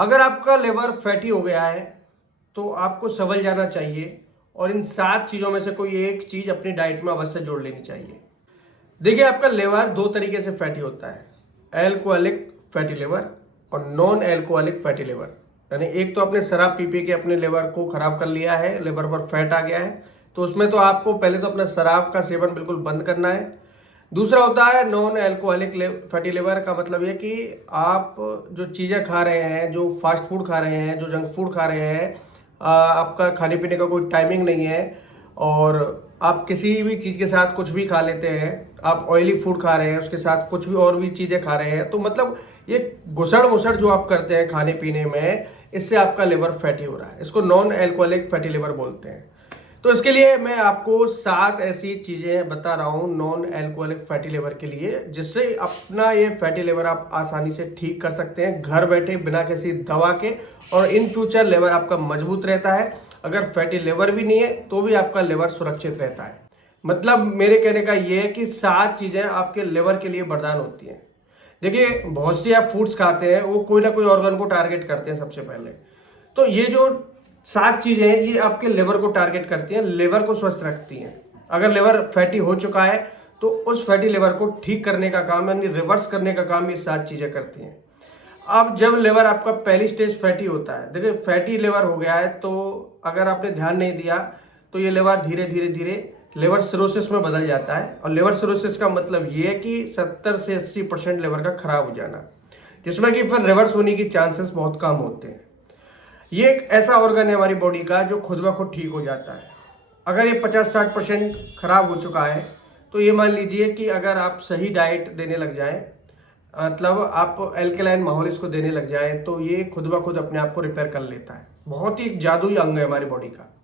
अगर आपका liver fatty हो गया है तो आपको संभल जाना चाहिए और इन 7 चीज़ों में से कोई एक चीज़ अपनी डाइट में अवश्य जोड़ लेनी चाहिए। देखिए, आपका लिवर 2 तरीके से फैटी होता है, एल्कोहलिक फैटी लिवर और नॉन एल्कोहलिक फैटी लिवर। यानी एक तो आपने शराब पी पी के अपने लिवर को खराब कर लिया है, लिवर पर फैट आ गया है, तो उसमें तो आपको पहले तो अपना शराब का सेवन बिल्कुल बंद करना है। दूसरा होता है नॉन एल्कोहलिक फैटी लिवर का मतलब ये कि आप जो चीज़ें खा रहे हैं, जो फास्ट फूड खा रहे हैं, जो जंक फूड खा रहे हैं, आपका खाने पीने का कोई टाइमिंग नहीं है और आप किसी भी चीज़ के साथ कुछ भी खा लेते हैं, आप ऑयली फूड खा रहे हैं, उसके साथ कुछ भी और भी चीज़ें खा रहे हैं, तो मतलब ये घुसड़ मुसड़ जो आप करते हैं खाने पीने में, इससे आपका लिवर फैटी हो रहा है। इसको नॉन एल्कोहलिक फैटी लिवर बोलते हैं। तो इसके लिए मैं आपको 7 ऐसी चीज़ें बता रहा हूँ नॉन एल्कोहलिक फैटी लिवर के लिए, जिससे अपना ये फैटी लिवर आप आसानी से ठीक कर सकते हैं घर बैठे बिना किसी दवा के, और इन फ्यूचर लिवर आपका मजबूत रहता है। अगर फैटी लिवर भी नहीं है तो भी आपका लिवर सुरक्षित रहता है। मतलब मेरे कहने का ये है कि 7 चीज़ें आपके लिवर के लिए वरदान होती हैं। देखिए, बहुत से आप फूड्स खाते हैं, वो कोई ना कोई ऑर्गन को टारगेट करते हैं सबसे पहले। तो ये जो 7 चीजें हैं ये आपके लिवर को टारगेट करती हैं, लिवर को स्वस्थ रखती हैं। अगर लिवर फैटी हो चुका है तो उस फैटी लिवर को ठीक करने का काम, यानी रिवर्स करने का काम, ये 7 चीजें करती हैं। अब जब लिवर आपका पहली स्टेज फैटी होता है, देखिए फैटी लिवर हो गया है तो अगर आपने ध्यान नहीं दिया तो ये लिवर धीरे धीरे धीरे लिवर सिरोसिस में बदल जाता है। और लिवर सिरोसिस का मतलब ये है कि 70 से 80% लिवर का खराब हो जाना, जिसमें कि फिर रिवर्स होने की चांसेस बहुत कम होते हैं। ये एक ऐसा ऑर्गन है हमारी बॉडी का जो खुद ब खुद ठीक हो जाता है। अगर ये 50-60% खराब हो चुका है तो ये मान लीजिए कि अगर आप सही डाइट देने लग जाएं, मतलब आप एल्कलाइन माहौल इसको देने लग जाएं, तो ये खुद ब खुद अपने आप को रिपेयर कर लेता है। बहुत ही एक जादुई अंग है हमारी बॉडी का।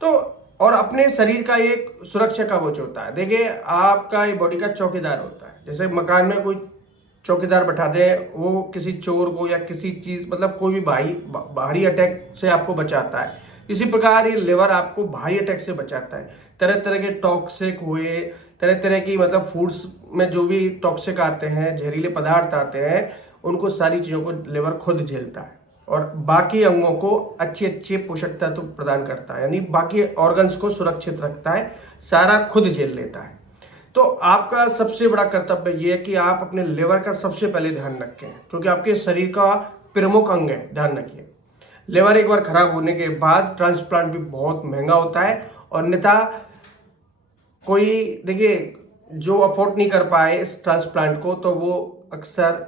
तो और अपने शरीर का एक सुरक्षा कवच होता है। देखिए, आपका ये बॉडी का चौकीदार होता है। जैसे मकान में कोई चौकीदार बैठा दे, वो किसी चोर को या किसी चीज, मतलब कोई भी बाहरी अटैक से आपको बचाता है। इसी प्रकार ये लिवर आपको बाहरी अटैक से बचाता है। तरह तरह के टॉक्सिक हुए, तरह तरह की मतलब फूड्स में जो भी टॉक्सिक आते हैं, जहरीले पदार्थ आते हैं, उनको सारी चीज़ों को लिवर खुद झेलता है और बाकी अंगों को अच्छे अच्छे पोषक तत्व प्रदान करता है, यानी बाकी ऑर्गन्स को सुरक्षित रखता है, सारा खुद झेल लेता है। तो आपका सबसे बड़ा कर्तव्य यह है कि आप अपने लिवर का सबसे पहले ध्यान रखें, क्योंकि आपके शरीर का प्रमुख अंग है। ध्यान रखिए, लिवर एक बार खराब होने के बाद ट्रांसप्लांट भी बहुत महंगा होता है, और अन्यथा कोई, देखिए, जो अफोर्ड नहीं कर पाए इस ट्रांसप्लांट को, तो वो अक्सर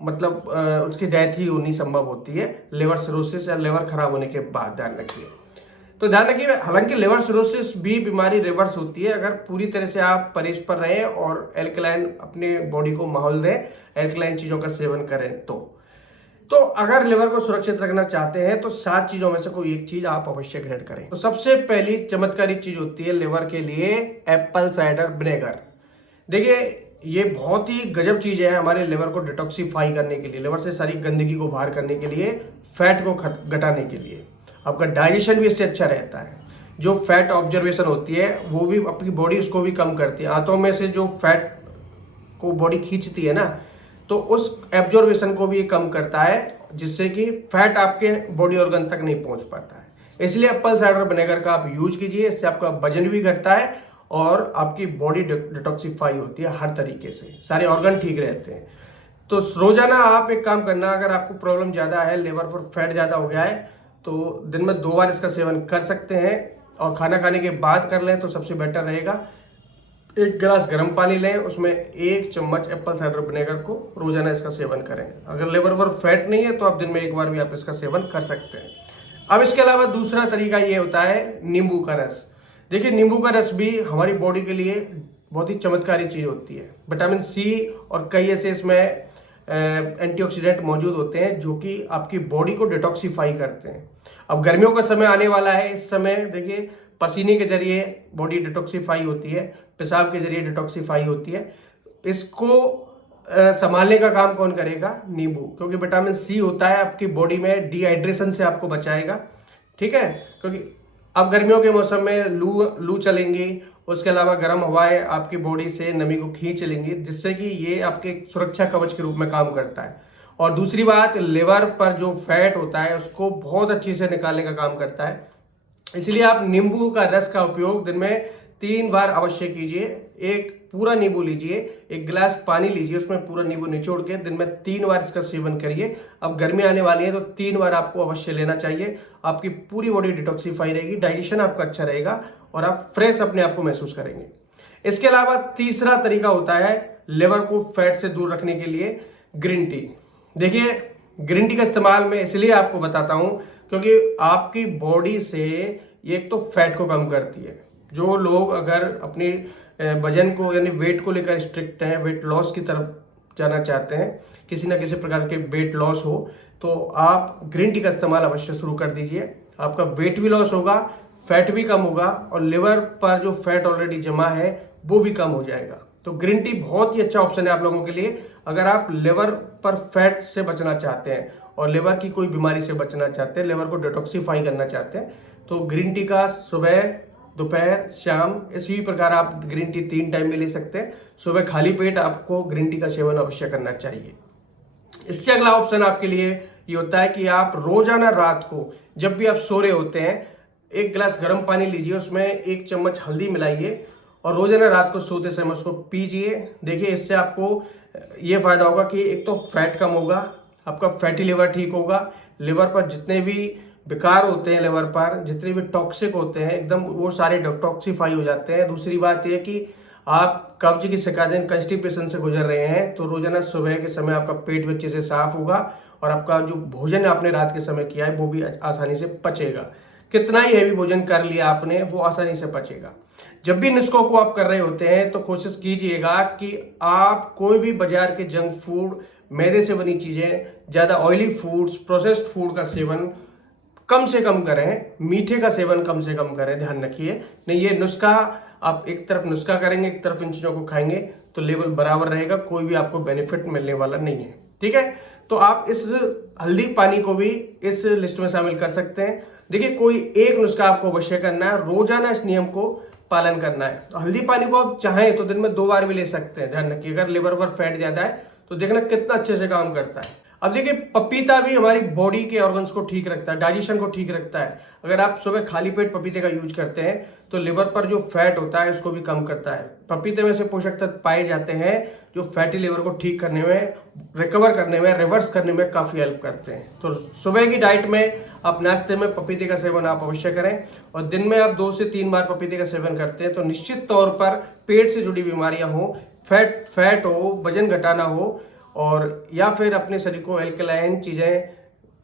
मतलब उसकी डेथ ही होनी संभव होती है लिवर सिरोसिस या लिवर खराब होने के बाद। ध्यान रखिए। तो ध्यान रखिए, हालांकि लिवर सिरोसिस भी बीमारी रिवर्स होती है अगर पूरी तरह से आप परहेज पर रहें और एल्कलाइन अपने बॉडी को माहौल दें, एल्कलाइन चीज़ों का सेवन करें। तो अगर लिवर को सुरक्षित रखना चाहते हैं तो 7 चीज़ों में से कोई एक चीज़ आप अवश्य ग्रहण करें। तो सबसे पहली चमत्कारिक चीज़ होती है लिवर के लिए एप्पल साइडर विनेगर। देखिए, ये बहुत ही गजब चीज़ है हमारे लिवर को डिटॉक्सिफाई करने के लिए, लिवर से सारी गंदगी को बाहर करने के लिए, फैट को घटाने के लिए। आपका डाइजेशन भी इससे अच्छा रहता है। जो फैट ऑब्जर्वेशन होती है वो भी अपनी बॉडी उसको भी कम करती है। आंतों में से जो फैट को बॉडी खींचती है ना, तो उस एब्जॉर्वेशन को भी कम करता है, जिससे कि फैट आपके बॉडी ऑर्गन तक नहीं पहुंच पाता है। इसलिए एप्पल साइडर विनेगर का आप यूज कीजिए, इससे आपका वजन भी घटता है और आपकी बॉडी डिटॉक्सिफाई होती है हर तरीके से, सारे ऑर्गन ठीक रहते हैं। तो रोजाना आप एक काम करना, अगर आपको प्रॉब्लम ज़्यादा है, लिवर पर फैट ज़्यादा हो गया है, तो दिन में 2 बार इसका सेवन कर सकते हैं, और खाना खाने के बाद कर लें तो सबसे बेटर रहेगा। 1 गिलास गर्म पानी लें, उसमें 1 चम्मच एप्पल साइडर विनेगर को रोजाना इसका सेवन करें। अगर लिवर पर फैट नहीं है तो आप दिन में 1 बार भी आप इसका सेवन कर सकते हैं। अब इसके अलावा दूसरा तरीका ये होता है नींबू का रस। देखिए, नींबू का रस भी हमारी बॉडी के लिए बहुत ही चमत्कारी चीज़ होती है। विटामिन सी और कई ऐसे इसमें एंटीऑक्सीडेंट मौजूद होते हैं जो कि आपकी बॉडी को डिटॉक्सिफाई करते हैं। अब गर्मियों का समय आने वाला है, इस समय देखिए पसीने के जरिए बॉडी डिटॉक्सिफाई होती है, पेशाब के जरिए डिटॉक्सिफाई होती है। इसको संभालने का काम कौन करेगा? नींबू, क्योंकि विटामिन सी होता है आपकी बॉडी में, डिहाइड्रेशन से आपको बचाएगा। ठीक है, क्योंकि अब गर्मियों के मौसम में लू चलेंगी, उसके अलावा गर्म हवाएं आपकी बॉडी से नमी को खींच लेंगी, जिससे कि ये आपके सुरक्षा कवच के रूप में काम करता है। और दूसरी बात, लिवर पर जो फैट होता है उसको बहुत अच्छी से निकालने का काम करता है। इसलिए आप नींबू का रस का उपयोग दिन में 3 बार अवश्य कीजिए। एक पूरा नींबू लीजिए, एक गिलास पानी लीजिए, उसमें पूरा नींबू निचोड़ के दिन में 3 बार इसका सेवन करिए। अब गर्मी आने वाली है तो 3 बार आपको अवश्य लेना चाहिए। आपकी पूरी बॉडी डिटॉक्सिफाई रहेगी, डाइजेशन आपका अच्छा रहेगा और आप फ्रेश अपने आप को महसूस करेंगे। इसके अलावा तीसरा तरीका होता है लिवर को फैट से दूर रखने के लिए, ग्रीन टी। देखिए, ग्रीन टी का इस्तेमाल मैं इसलिए आपको बताता हूं क्योंकि आपकी बॉडी से ये एक तो फैट को कम करती है। जो लोग अगर अपनी वजन को यानी वेट को लेकर स्ट्रिक्ट हैं, वेट लॉस की तरफ जाना चाहते हैं, किसी ना किसी प्रकार के वेट लॉस हो, तो आप ग्रीन टी का इस्तेमाल अवश्य शुरू कर दीजिए। आपका वेट भी लॉस होगा, फैट भी कम होगा और लिवर पर जो फैट ऑलरेडी जमा है वो भी कम हो जाएगा। तो ग्रीन टी बहुत ही अच्छा ऑप्शन है आप लोगों के लिए। अगर आप लिवर पर फैट से बचना चाहते हैं और लिवर की कोई बीमारी से बचना चाहते हैं, लिवर को डिटॉक्सिफाई करना चाहते हैं, तो ग्रीन टी का सुबह, दोपहर, शाम इसी प्रकार आप ग्रीन टी 3 टाइम में ले सकते हैं। सुबह खाली पेट आपको ग्रीन टी का सेवन अवश्य करना चाहिए। इससे अगला ऑप्शन आपके लिए ये होता है कि आप रोजाना रात को जब भी आप सो रहे होते हैं, 1 गिलास गर्म पानी लीजिए, उसमें 1 चम्मच हल्दी मिलाइए और रोजाना रात को सोते समय उसको पीजिए। देखिए, इससे आपको ये फायदा होगा कि एक तो फैट कम होगा, आपका फैटी लिवर ठीक होगा, लिवर पर जितने भी विकार होते हैं, लिवर पर जितने भी टॉक्सिक होते हैं एकदम वो सारे डिटॉक्सिफाई हो जाते हैं। दूसरी बात यह कि आप कब्ज की शिकायत, कंस्टिपेशन से गुजर रहे हैं, तो रोजाना सुबह के समय आपका पेट भी अच्छे से साफ होगा और आपका जो भोजन आपने रात के समय किया है वो भी आसानी से पचेगा। कितना ही हैवी भोजन कर लिया आपने, वो आसानी से पचेगा। जब भी नुस्खों को आप कर रहे होते हैं तो कोशिश कीजिएगा कि आप कोई भी बाजार के जंक फूड, मैदे से बनी चीजें, ज्यादा ऑयली फूड्स, प्रोसेस्ड फूड का सेवन कम से कम करें, मीठे का सेवन कम से कम करें, ध्यान रखिए। नहीं, ये नुस्खा आप एक तरफ नुस्खा करेंगे, एक तरफ इन चीजों को खाएंगे तो लेवल बराबर रहेगा, कोई भी आपको बेनिफिट मिलने वाला नहीं है। ठीक है, तो आप इस हल्दी पानी को भी इस लिस्ट में शामिल कर सकते हैं। देखिए, कोई एक नुस्खा आपको अवश्य करना है, रोजाना इस नियम को पालन करना है। तो हल्दी पानी को आप चाहें तो दिन में 2 बार भी ले सकते हैं। ध्यान रखिए, अगर लिवर पर फैट ज्यादा है तो देखना कितना अच्छे से काम करता है। अब देखिए, पपीता भी हमारी बॉडी के ऑर्गन्स को ठीक रखता है, डाइजेशन को ठीक रखता है। अगर आप सुबह खाली पेट पपीते का यूज करते हैं तो लिवर पर जो फैट होता है उसको भी कम करता है। पपीते में से पोषक तत्व पाए जाते हैं जो फैटी लिवर को ठीक करने में, रिकवर करने में, रिवर्स करने में काफी हेल्प करते हैं। तो सुबह की डाइट में आप नाश्ते में पपीते का सेवन आप अवश्य करें और दिन में आप 2 से 3 बार पपीते का सेवन करते हैं तो निश्चित तौर पर पेट से जुड़ी बीमारियां हो, फैट हो, वजन घटाना हो और या फिर अपने शरीर को एल्कलाइन चीजें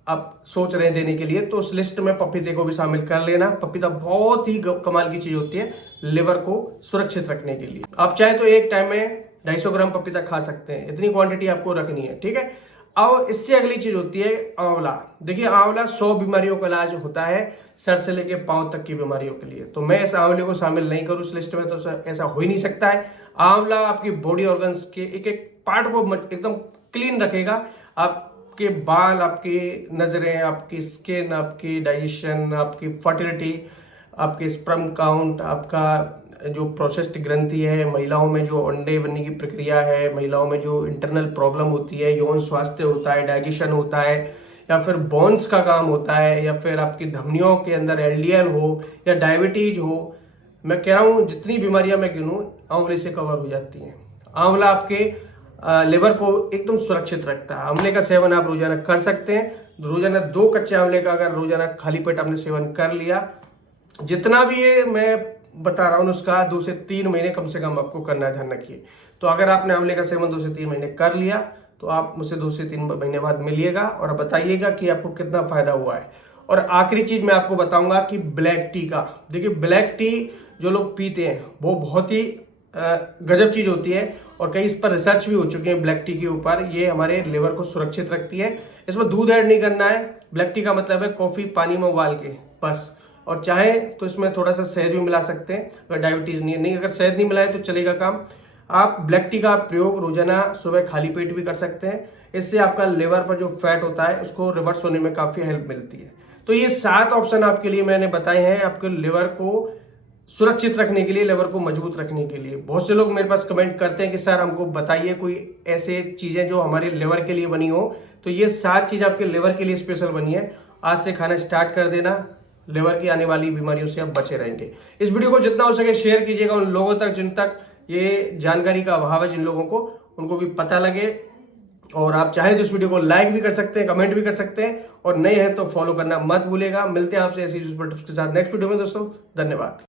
आप सोच रहे हैं देने के लिए, तो उस लिस्ट में पपीते को भी शामिल कर लेना। पपीता बहुत ही कमाल की चीज होती है लिवर को सुरक्षित रखने के लिए। आप चाहे तो एक टाइम में 250 ग्राम पपीता खा सकते हैं, इतनी क्वांटिटी आपको रखनी है। ठीक है, अब इससे अगली चीज होती है आंवला। देखिए, आंवला 100 बीमारियों का इलाज होता है, सर से लेके पांव तक की बीमारियों के लिए। तो मैं इस आंवले को शामिल नहीं करूं इस लिस्ट में, तो ऐसा हो ही नहीं सकता है। आंवला आपकी बॉडी ऑर्गन्स के एक एक पार्ट को एकदम क्लीन रखेगा। आपके बाल, आपकी नजरें, आपकी स्किन, आपकी डाइजेशन, आपकी फर्टिलिटी, आपके स्पर्म काउंट, आपका जो प्रोसेस्ड ग्रंथि है, महिलाओं में जो अंडे बनने की प्रक्रिया है, महिलाओं में जो इंटरनल प्रॉब्लम होती है, यौन स्वास्थ्य होता है, डाइजेशन होता है, या फिर बोन्स का काम होता है, या फिर आपकी धमनियों के अंदर एलडीएल हो या डायबिटीज हो, मैं कह रहा हूँ जितनी बीमारियां मैं गिनूं आंवले से कवर हो जाती हैं। आंवला आपके लिवर को एकदम सुरक्षित रखता है। आंवले का सेवन आप रोजाना कर सकते हैं। रोजाना 2 कच्चे आंवले का अगर रोजाना खाली पेट आपने सेवन कर लिया, जितना भी ये मैं बता रहा हूँ उसका 2 से 3 महीने कम से कम आपको करना है, ध्यान रखिए। तो अगर आपने आंवले का सेवन 2 से 3 महीने कर लिया तो आप मुझसे 2 से 3 महीने बाद मिलिएगा और बताइएगा कि आपको कितना फायदा हुआ है। और आखिरी चीज मैं आपको बताऊंगा कि ब्लैक टी का, देखिए ब्लैक टी जो लोग पीते हैं वो बहुत ही गजब चीज होती है और कई इस पर रिसर्च भी हो चुके हैं ब्लैक टी के ऊपर। ये हमारे लिवर को सुरक्षित रखती है। इसमें दूध ऐड नहीं करना है। ब्लैक टी का मतलब है कॉफी पानी में उबाल के बस, और चाहे तो इसमें थोड़ा सा शहद भी मिला सकते हैं अगर डायबिटीज नहीं, अगर शहद नहीं मिलाए तो चलेगा काम। आप ब्लैक टी का प्रयोग रोजाना सुबह खाली पेट भी कर सकते हैं। इससे आपका लिवर पर जो फैट होता है उसको रिवर्स होने में काफी हेल्प मिलती है। तो ये 7 ऑप्शन आपके लिए मैंने बताए हैं आपके लिवर को सुरक्षित रखने के लिए, लिवर को मजबूत रखने के लिए। बहुत से लोग मेरे पास कमेंट करते हैं कि सर हमको बताइए कोई ऐसे चीज़ें जो हमारे लिवर के लिए बनी हो। तो ये 7 चीज़ आपके लिवर के लिए स्पेशल बनी है। आज से खाना स्टार्ट कर देना, लिवर की आने वाली बीमारियों से आप बचे रहेंगे। इस वीडियो को जितना हो सके शेयर कीजिएगा उन लोगों तक जिन तक ये जानकारी का अभाव है, जिन लोगों को, उनको भी पता लगे। और आप चाहें तो इस वीडियो को लाइक भी कर सकते हैं, कमेंट भी कर सकते हैं, और नए हैं तो फॉलो करना मत भूलेगा। मिलते हैं आपसे ऐसी यूजफुल टिप्स के साथ नेक्स्ट वीडियो में दोस्तों। धन्यवाद।